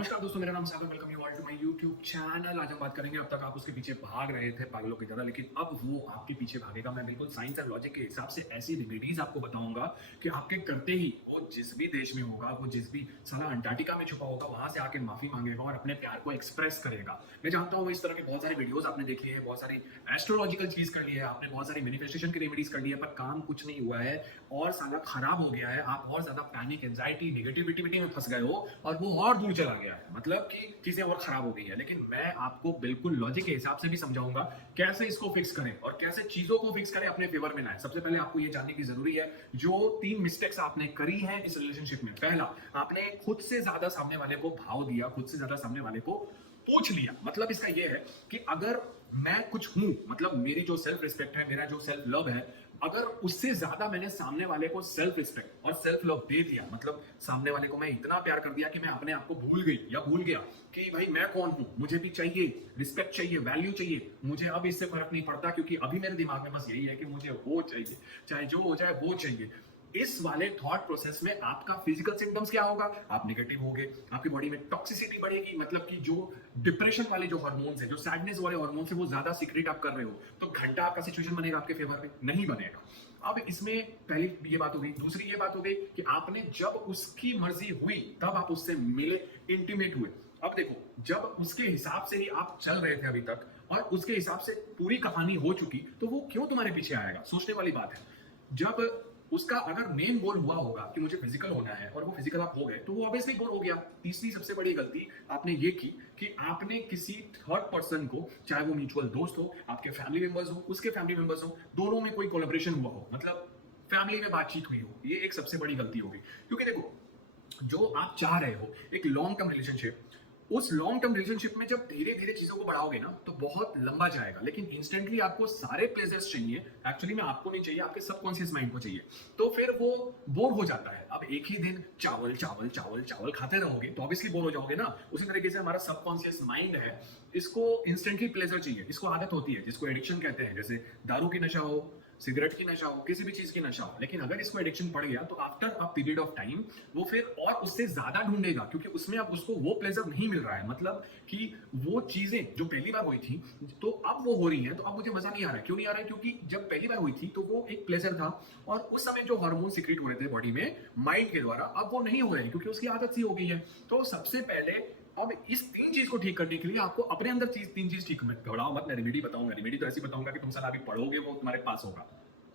नमस्कार दोस्तों, मेरा नाम Sagar. Welcome you all to my YouTube channel. आज हम बात करेंगे, अब तक आप उसके पीछे भाग रहे थे पागलों की तरह, लेकिन अब वो आपके पीछे भागेगा। मैं बिल्कुल साइंस एंड लॉजिक के हिसाब से ऐसी रेमेडीज आपको बताऊंगा कि आपके करते ही वो जिस भी देश में होगा, वो जिस भी साला अंटार्कटिका में छुपा होगा, वहां से आके माफी मांगेगा और अपने प्यार को एक्सप्रेस करेगा। मैं जानता हूँ इस तरह के बहुत सारे वीडियोज आपने देख लिए हैं, बहुत सारी एस्ट्रोलॉजिकल चीज कर ली है आपने, बहुत सारी मैनिफेस्टेशन की रेमेडीज कर ली है, पर काम कुछ नहीं हुआ है और साला खराब हो गया है। आप और ज्यादा पैनिक, एंजाइटी, नेगेटिविटी में फंस गए हो और वो और दूर चला गया है, मतलब कि चीजें और खराब हो गई है। लेकिन मैं आपको बिल्कुल लॉजिक के हिसाब से भी समझाऊंगा कैसे इसको फिक्स करें और कैसे चीजों को फिक्स करें, अपने फेवर में लाएं। सबसे पहले आपको ये जानने की जरूरी है जो 3 मिस्टेक्स आपने करी है इस रिलेशनशिप में। पहला, आपने खुद से ज्यादा सामने वाले को भाव दिया, खुद से ज्यादा सामने वाले को पूछ लिया। मतलब इसका यह है कि अगर मैं कुछ हूं, मतलब मेरी जो सेल्फ रिस्पेक्ट है, मेरा जो सेल्फ लव है, अगर उससे ज्यादा मैंने सामने वाले को सेल्फ रिस्पेक्ट और सेल्फ लव दे दिया, मतलब सामने वाले को मैं इतना प्यार कर दिया कि मैं अपने आप को भूल गई या भूल गया कि भाई मैं कौन हूं, मुझे भी चाहिए रिस्पेक्ट, चाहिए वैल्यू, चाहिए मुझे, अब इससे फर्क नहीं पड़ता क्योंकि अभी मेरे दिमाग में बस यही है कि मुझे वो चाहिए, चाहे जो हो जाए वो चाहिए। इस वाले थॉट प्रोसेस में आपका फिजिकल सिम्टम्स क्या होगा? आप नेगेटिव होगे, आपकी बॉडी में टॉक्सिसिटी बढ़ेगी, मतलब कि जो डिप्रेशन वाले जो हार्मोन्स है, जो सैडनेस वाले हार्मोन्स है, वो ज्यादा सीक्रेट आप कर रहे हो, तो घंटा आपका सिचुएशन बनेगा आपके फेवर में? नहीं बनेगा। अब इसमें पहली ये बात हो गई। दूसरी ये बात हो गई कि आपने जब उसकी मर्जी हुई तब आप उससे मिले, इंटीमेट हुए। अब देखो, जब उसके हिसाब से ही आप चल रहे थे अभी तक और उसके हिसाब से पूरी कहानी हो चुकी, तो वो क्यों तुम्हारे पीछे आएगा? सोचने वाली बात है। जब उसका अगर मेन गोल हुआ होगा कि मुझे फिजिकल होना है और वो फिजिकल आप हो गए, तो वो ऑब्वियसली गोल हो गया। तीसरी सबसे बड़ी गलती आपने ये की कि आपने किसी थर्ड पर्सन को, चाहे वो म्यूचुअल दोस्त हो, आपके फैमिली मेंबर्स हो, उसके फैमिली मेंबर्स हो, दोनों में कोई कोलैबोरेशन हुआ हो, मतलब फैमिली में बातचीत हुई हो, ये एक सबसे बड़ी गलती होगी। क्योंकि देखो, जो आप चाह रहे हो एक लॉन्ग टर्म रिलेशनशिप, उस लॉन्ग टर्म रिलेशनशिप में जब धीरे धीरे चीजों को बढ़ाओगे ना, तो बहुत लंबा जाएगा। लेकिन इंस्टेंटली आपको सारे प्लेजर्स चाहिए, एक्चुअली में आपको नहीं चाहिए, आपके सबकॉन्शियस माइंड को चाहिए, तो फिर वो बोर हो जाता है। अब एक ही दिन चावल चावल चावल चावल खाते रहोगे तो ऑब्वियसली बोर हो जाओगे ना। उसी तरीके से हमारा सबकॉन्शियस माइंड है, इसको इंस्टेंटली प्लेजर चाहिए, इसको आदत होती है, जिसको एडिक्शन कहते हैं। जैसे दारू की नशा हो, सिगरेट की नशा हो, किसी भी चीज की नशा हो, लेकिन अगर इसको एडिक्शन पड़ गया तो after a period of time वो फिर और उससे ज्यादा ढूंढेगा, क्योंकि उसमें अब उसको वो प्लेजर नहीं मिल रहा है। मतलब कि वो चीजें जो पहली बार हुई थी तो अब वो हो रही हैं, तो अब मुझे मजा नहीं आ रहा है। क्यों नहीं आ रहा है? क्योंकि जब पहली बार हुई थी तो वो एक प्लेजर था और उस समय जो हार्मोन सिक्रेट हो रहे थे बॉडी में माइंड के द्वारा, अब वो नहीं हो रहे हैं क्योंकि उसकी आदत सी हो गई है। तो सबसे पहले अब इस 3 चीज को ठीक करने के लिए आपको अपने अंदर 3 चीज ठीक मत घबराओ मत। मैं रेमेडी बताऊंगा, रेमेडी तो ऐसी बताऊंगा कि तुम साला अभी पढ़ोगे वो तुम्हारे पास होगा।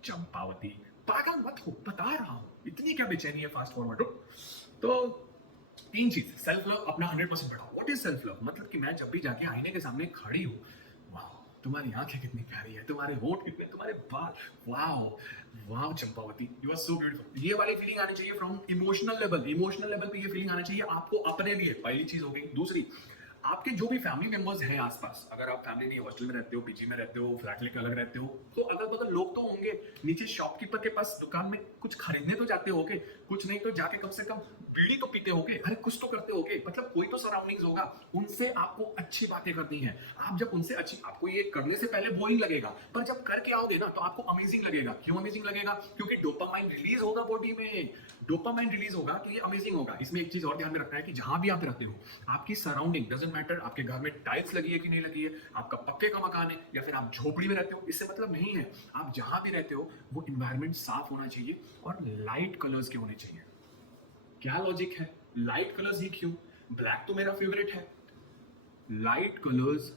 चंपावती, पागल मत हो, बता रहा हूं, इतनी क्या बेचैनी है? Fast forward. तो 3 चीज, सेल्फ लव अपना 100% बढ़ाओ। What is self love? मतलब कि मैं जब भी जाके आईने के सामने खड़ी हूं, वाह तुम्हारी आंखें कितनी प्यारी है, तुम्हारे होंठ कितने, तुम्हारे बाल, वाह वाह Champavati, you are so beautiful. ये वाली फीलिंग आनी चाहिए from emotional level. Emotional level पे ये फीलिंग आनी चाहिए आपको अपने लिए। पहली चीज हो गई। दूसरी, आपके जो भी फैमिली मेंबर्स हैं आसपास, अगर आप फैमिली नहीं, हॉस्टल में रहते हो, पीजी में रहते हो, फ्लैट लेकर अलग रहते हो, तो अगल बगल लोग तो होंगे। नीचे शॉपकीपर के पास दुकान में कुछ खरीदने तो जाते होगे, कुछ नहीं तो जाके कम से कम बीड़ी तो पीते होगे, अरे कुछ तो करते होगे, मतलब कोई तो सराउंडिंग्स होगा। उनसे आपको अच्छी बातें करनी है। आप जब उनसे अच्छी, आपको ये करने से पहले बोरिंग लगेगा, पर जब करके आओगे ना तो आपको अमेजिंग लगेगा। क्यों अमेजिंग लगेगा? क्योंकि डोपामाइन रिलीज होगा बॉडी में। डोपामाइन रिलीज होगा तो ये अमेजिंग होगा। इसमें एक चीज और ध्यान में रखना है कि जहां भी आप रहते हो, आपकी सराउंडिंग डजंट मैटर। आपके घर में टाइल्स लगी है कि नहीं लगी है, आपका पक्के का मकान है या फिर आप झोपड़ी में रहते हो, इससे मतलब नहीं है। आप जहां भी रहते हो वो इन्वायरमेंट साफ होना चाहिए और लाइट कलर्स के होने चाहिए। क्या लॉजिक है? लाइट कलर्स ही क्यों? ब्लैक तो मेरा फेवरेट है। लाइट कलर्स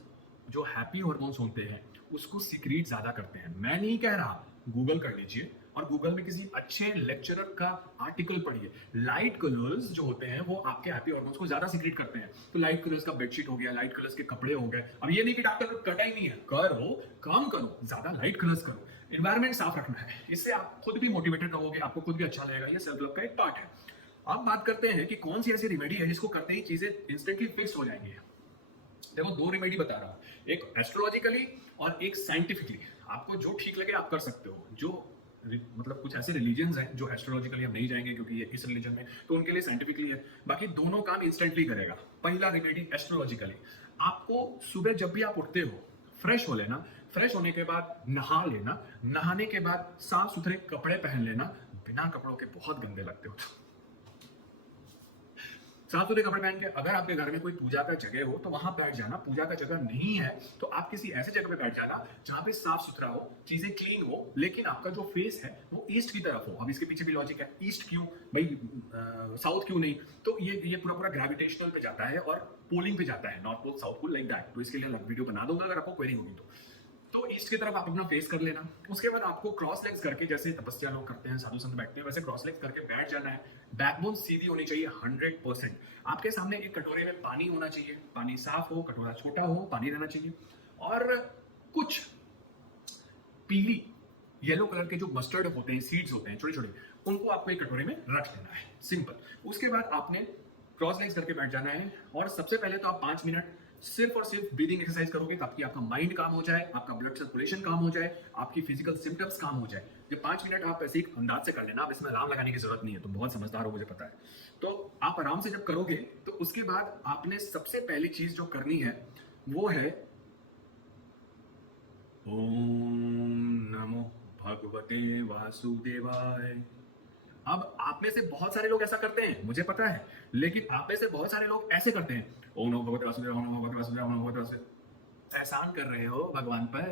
जो हैप्पी हार्मोन्स होते हैं उसको सीक्रेट ज्यादा करते हैं। मैं नहीं कह रहा, गूगल कर लीजिए और गूगल में किसी अच्छे लेक्चरर का आर्टिकल पढ़िए। लाइट कलर्स जो होते हैं वो आपके हैप्पी हार्मोन्स को ज्यादा सीक्रेट करते हैं। तो लाइट कलर्स का बेडशीट हो गया, लाइट कलर्स के कपड़े हो गए। अब ये नहीं कि डॉक्टर कटा ही नहीं है, करो, काम करो, ज्यादा लाइट कलर्स करो। एनवायरमेंट साफ रखना है, इससे आप खुद भी मोटिवेटेड रहोगे, आपको खुद भी अच्छा लगेगा। ये सेल्फ लव का एक पार्ट है। अब बात करते हैं कि कौन सी ऐसी रेमेडी है जिसको करते ही चीजें इंस्टेंटली फिक्स हो जाएंगी। देखो, 2 रेमेडी बता रहा हूं, एक एस्ट्रोलॉजिकली और एक साइंटिफिकली। आपको जो ठीक लगे आप कर सकते हो। जो मतलब कुछ ऐसे रिलीजन्स हैं जो एस्ट्रोलॉजिकली हम नहीं जाएंगे क्योंकि ये इस रिलीजन में, तो उनके लिए साइंटिफिकली है। बाकी दोनों काम इंस्टेंटली करेगा। पहला रेमेडी एस्ट्रोलॉजिकली, आपको सुबह जब भी आप उठते हो फ्रेश हो लेना, फ्रेश होने के बाद नहा लेना, नहाने के बाद साफ सुथरे कपड़े पहन लेना। बिना कपड़ों के बहुत गंदे लगते हो। साफ सुथरे कपड़े पहन के, अगर आपके घर में कोई पूजा का जगह हो तो वहां बैठ जाना, पूजा का जगह नहीं है तो आप किसी ऐसे जगह पे बैठ जाना जहां पे साफ सुथरा हो, चीजें क्लीन हो, लेकिन आपका जो फेस है वो ईस्ट की तरफ हो। अब इसके पीछे भी लॉजिक है, ईस्ट क्यों भाई, साउथ क्यों नहीं? तो ये पूरा पूरा ग्रेविटेशनल पे जाता है और पोलिंग पे जाता है, north pole south pole like that. तो इसके लिए अलग वीडियो बना दूंगा अगर आपको क्वेरी होगी तो ईस्ट की तरफ आप अपना फेस कर लेना। उसके बाद आपको क्रॉस लेग्स करके, जैसे तपस्या लोग करते हैं, साधु संत बैठते हैं, वैसे क्रॉस लेग्स करके बैठ जाना है। बैकबोन सीधी होनी चाहिए 100%। आपके सामने एक कटोरे में पानी होना चाहिए, पानी साफ हो, कटोरा छोटा हो, पानी रहना चाहिए। और कुछ पीली येलो कलर के जो मस्टर्ड होते हैं, सीड्स होते हैं छोटे छोटे, उनको आपको एक कटोरे में रख लेना है, सिंपल। उसके बाद आपने क्रॉस लेग्स करके बैठ जाना है और सबसे पहले तो आप 5 मिनट सिर्फ और सिर्फ ब्रीदिंग एक्सरसाइज करोगे ताकि आपका माइंड काम हो जाए, आपका ब्लड सर्कुलेशन काम हो जाए, आपकी फिजिकल सिम्टम्स काम हो जाए। ये 5 मिनट आप ऐसे ही अंदाज से कर लेना, आप इसमें अलार्म लगाने की जरूरत नहीं है, तो बहुत समझदार हो, मुझे पता है। तो आप आराम से जब करोगे तो उसके बाद आपने सबसे पहली चीज जो करनी है वो है ओम नमो भगवते वासुदेवाय। अब आप में से बहुत सारे लोग ऐसा करते हैं, मुझे पता है, लेकिन आप में से बहुत सारे लोग ऐसे करते हैं, ओम नमो भगवते वासुदेवाय, ओम नमो भगवते वासुदेवाय, ओम नमो भगवते वासुदेवाय। एहसान कर रहे हो भगवान पर।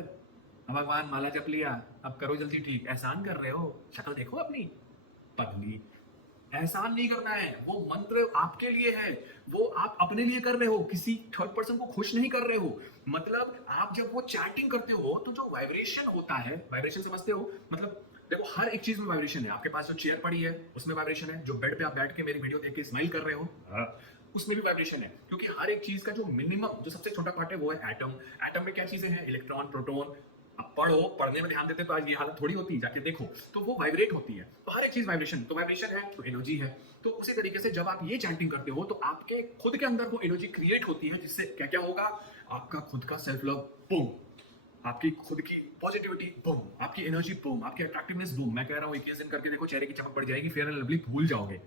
अब भगवान माला जप लिया, अब करो जल्दी ठीक, एहसान कर रहे हो, शक्ल देखो अपनी पगली। एहसान नहीं करना है, वो मंत्र आपके लिए है, वो आप अपने लिए कर रहे हो, किसी थर्ड पर्सन को खुश नहीं कर रहे हो। मतलब आप जब वो चैटिंग करते हो तो जो वाइब्रेशन होता है, वाइब्रेशन समझते हो, मतलब देखो हर एक चीज में वाइब्रेशन है। आपके पास जो चेयर पड़ी है उसमें वाइब्रेशन है, जो बेड पे आप बैठ के मेरी वीडियो देख के स्माइल कर रहे हो उसमें भी वाइब्रेशन है, क्योंकि हर एक चीज का जो मिनिमम, जो सबसे छोटा पार्ट है वो है एटम। एटम में क्या चीजें हैं? Electron, proton. अब पढ़ो, पढ़ने में ध्यान देते तो आज ये हालत थोड़ी होती, जाके देखो तो वो वाइब्रेट होती है। तो हर एक चीज वाइब्रेशन, तो वाइब्रेशन है तो एनर्जी है। तो उसी तरीके से जब आप ये चैंटिंग करते हो तो आपके खुद के अंदर वो एनर्जी क्रिएट होती है, जिससे क्या क्या होगा? आपका खुद का सेल्फ लव बूम, आपकी खुद की पॉजिटिविटी बूम, आपकी एनर्जी बूम, आपकी अट्रैक्टिवनेस बूम। मैं कह रहा हूँ 21 दिन करके देखो, चेहरे की चमक बढ़ जाएगी, फेयर एंड लवली भूल जाओगे,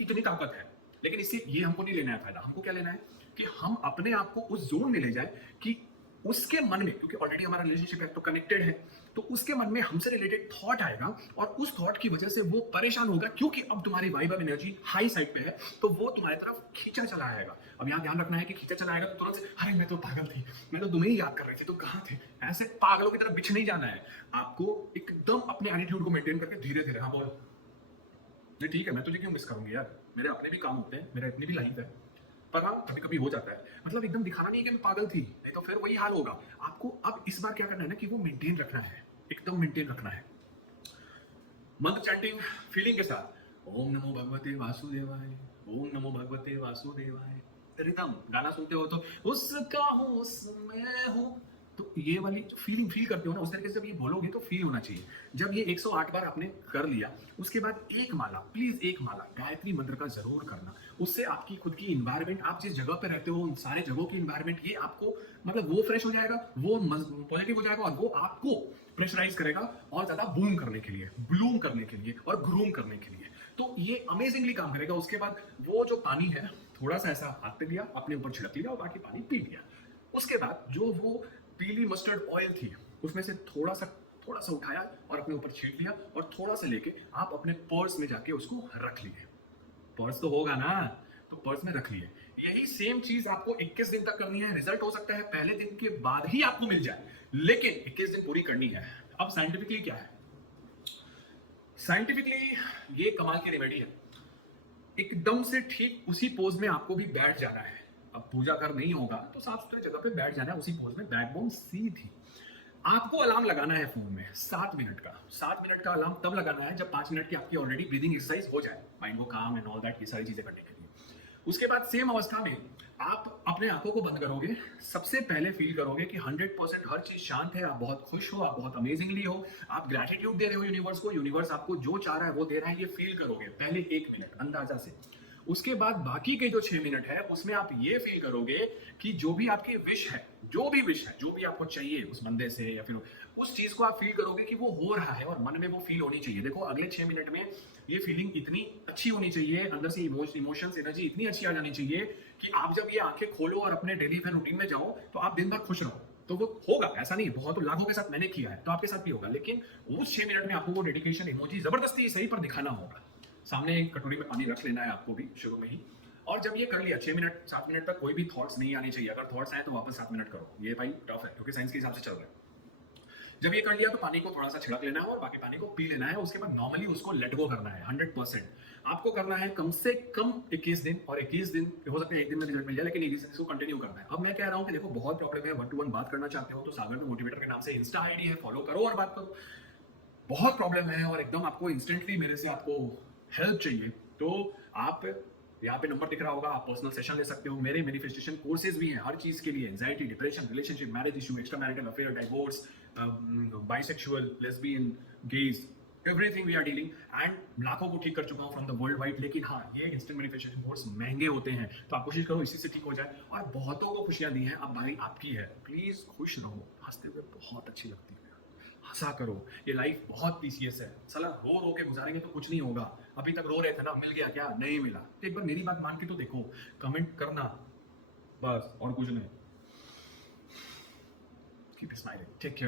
इतनी ताकत है। लेकिन इससे ये हमको नहीं लेना है फायदा, हमको क्या लेना है कि हम अपने आप को उस जोन में ले जाए कि उसके मन में, क्योंकि ऑलरेडी हमारा रिलेशनशिप है तो कनेक्टेड है, तो उसके मन में हमसे रिलेटेड थॉट आएगा और उस थॉट की वजह से वो परेशान होगा, क्योंकि अब तुम्हारी vibe of energy high side पे है, तो वो तुम्हारी तरफ खींचा चला आएगा। अब यहाँ ध्यान रखना है कि खींचा चला आएगा तो तुरंत से अरे मैं तो पागल थी, मैं तो तुम्हें ही याद कर रही थी, तो कहाँ थे, ऐसे पागलों की तरफ बिछ नहीं जाना है। आपको एकदम अपने एटीट्यूड को मेंटेन करके धीरे धीरे, हाँ बोल, नहीं ठीक है, मैं तुझे क्यों मिस करूंगी यार, मेरे अपने भी काम होते हैं, मेरा इतनी भी लाइफ है। पर हाँ कभी कभी हो जाता है, मतलब एकदम दिखाना नहीं है कि मैं पागल थी, नहीं तो फिर वही हाल होगा। आपको अब इस बार क्या करना है ना कि वो मेंटेन रखना है, एकदम मेंटेन रखना है। मंत्र चैंटिंग फीलिंग के साथ, ओम नमो भगवते वासुदेवाय, ओम नमो भगवते वासुदेवाय। रिदम गाना सुनते हो तो उसका हूँ उसमें हूँ, तो ये वाली जो फीलिंग फील करते हो ना, उस तरीके से जब ये बोलोगे तो फील होना चाहिए। जब ये 108 बार आपने कर लिया, उसके बाद एक माला, प्लीज एक माला गायत्री मंत्र का जरूर करना। उससे आपकी खुद की इन्वायरमेंट, आप जिस जगह पे रहते हो उन सारे जगहों की इन्वायरमेंट, ये आपको मतलब वो फ्रेश हो जाएगा, वो पॉजिटिव हो जाएगा और वो आपको प्रेशराइज करेगा और ज्यादा बूम करने के लिए, ब्लूम करने के लिए और ग्रूम करने के लिए। तो ये अमेजिंगली काम करेगा। उसके बाद वो जो पानी है थोड़ा सा ऐसा हाथ पे लिया, अपने ऊपर छिड़क लिया और बाकी पानी पी लिया। उसके बाद जो वो पीली मस्टर्ड ऑयल थी उसमें से थोड़ा सा उठाया और अपने ऊपर छीट लिया और थोड़ा सा लेके आप अपने पर्स में जाके उसको रख लिए। पर्स तो होगा ना, तो पर्स में रख लिए। यही सेम चीज आपको 21 दिन तक करनी है। रिजल्ट हो सकता है पहले दिन के बाद ही आपको मिल जाए, लेकिन 21 दिन पूरी करनी है। अब साइंटिफिकली क्या है? साइंटिफिकली ये कमाल की रेमेडी है। एकदम से ठीक उसी पोज में आपको भी बैठ जाना है। अब पूजा कर नहीं होगा तो साफ सुथरी जगह पे बैठ जाना है उसी पोज में, बैकबोन सीधी। आपको अलार्म लगाना है फोन में 7 मिनट का। 7 मिनट का अलार्म तब लगाना है जब 5 मिनट की आपकी ऑलरेडी ब्रीदिंग एक्सरसाइज हो जाए, माइंड को काम एंड ऑल दैट, ये सारी चीजें करने के लिए। उसके बाद सेम अवस्था में आप अपने आंखों को बंद करोगे। सबसे पहले फील करोगे कि 100% हर चीज शांत है, आप बहुत खुश हो, आप बहुत अमेजिंगली हो, आप ग्रेटिट्यूड दे रहे हो यूनिवर्स को, यूनिवर्स आपको जो चाह रहा है वो दे रहा है, ये फील करोगे पहले 1 मिनट अंदाजा से। उसके बाद बाकी के जो 6 मिनट है उसमें आप ये फील करोगे कि जो भी आपकी विश है, जो भी विश है, जो भी आपको चाहिए उस बंदे से या फिर उस चीज को आप फील करोगे कि वो हो रहा है और मन में वो फील होनी चाहिए। देखो अगले 6 मिनट में ये फीलिंग इतनी अच्छी होनी चाहिए, अंदर से इमोशंस एनर्जी इतनी अच्छी आ जानी चाहिए कि आप जब ये आंखें खोलो और अपने डेली रूटीन में जाओ तो आप दिन भर खुश रहो। तो वो होगा, ऐसा नहीं, बहुत लाखों के साथ मैंने किया है तो आपके साथ भी होगा, लेकिन उस 6 मिनट में आपको वो डेडिकेशन इमोजी जबरदस्ती सही पर दिखाना होगा। सामने एक कटोरी में पानी रख लेना है आपको भी शुरू में ही, और जब ये कर लिया 6 मिनट 7 मिनट तक कोई भी थॉट्स नहीं आने चाहिए, अगर थॉट्स आए तो वापस 7 मिनट करो, ये भाई टफ है क्योंकि साइंस के हिसाब से चल रहा है। जब ये कर लिया तो पानी को थोड़ा सा छिड़क लेना है और बाकी पानी को पी लेना है, उसके बाद नॉर्मली उसको लेट गो करना है 100%। आपको करना है कम से कम 21 दिन, और 21 दिन हो सकता है एक दिन में रिजल्ट मिल जाए, लेकिन 21 दिन इसको कंटिन्यू करना है। अब मैं कह रहा हूँ कि देखो बहुत प्रॉब्लम है, 1 to 1 बात करना चाहते हो तो सागर द मोटिवेटर के नाम से इंस्टा आईडी है, फॉलो करो और बात करो। बहुत प्रॉब्लम है और एकदम आपको इंस्टेंटली मेरे से आपको हेल्प चाहिए तो आप यहाँ पे नंबर दिख रहा होगा, आप पर्सनल सेशन ले सकते हो। मेरे मैनिफेस्टेशन कोर्सेज भी हैं हर चीज के लिए, anxiety, depression, relationship, marriage issue, extra marital affair, divorce, bisexual, lesbian, gays, everything we are dealing. And लाखों को ठीक कर चुका हूँ फ्रॉम द वर्ल्ड वाइड। लेकिन हाँ, ये इंस्टेंट मैनिफेस्टेशन कोर्स महंगे होते हैं तो आप कोशिश करो इसी से ठीक हो जाए। और बहुतों को खुशियां दी हैं, अब भाई आपकी है, प्लीज खुश रहो, हंसते हुए बहुत अच्छी लगती है, हंसा करो। ये लाइफ बहुत पीसीएस है, साला रो रो के गुजारेंगे तो कुछ नहीं होगा। अभी तक रो रहे थे ना, मिल गया क्या? नहीं मिला तो एक बार मेरी बात मान के तो देखो, कमेंट करना बस, और कुछ नहीं। Keep smiling, take care.